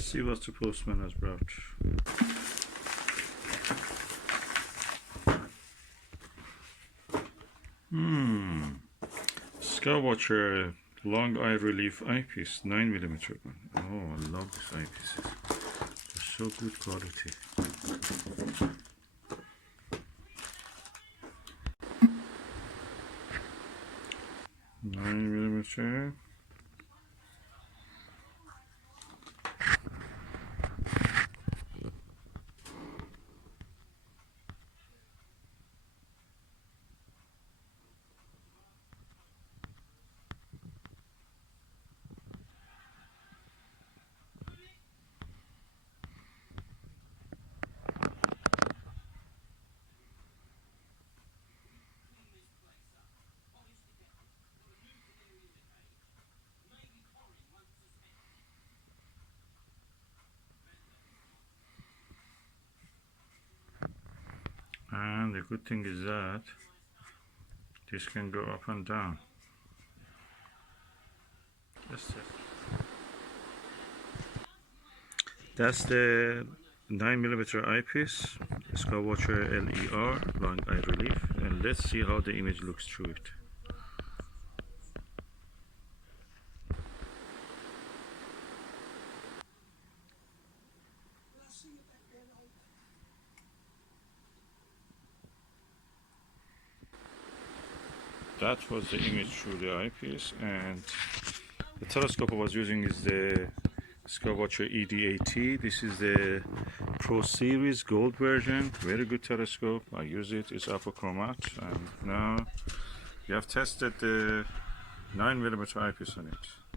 Let's see what the postman has brought. Skywatcher long eye relief eyepiece, 9mm one. Oh, I love these eyepieces. They're so good quality. Nine mm. And the good thing is that this can go up and down. That's the 9mm eyepiece, Skywatcher LER, long eye relief, and let's see how the image looks through it. That was the image through the eyepiece, and the telescope I was using is the Skywatcher ED80. This is the Pro Series Gold version. Very good telescope. I use it. It's apochromat. And now we have tested the 9mm eyepiece on it.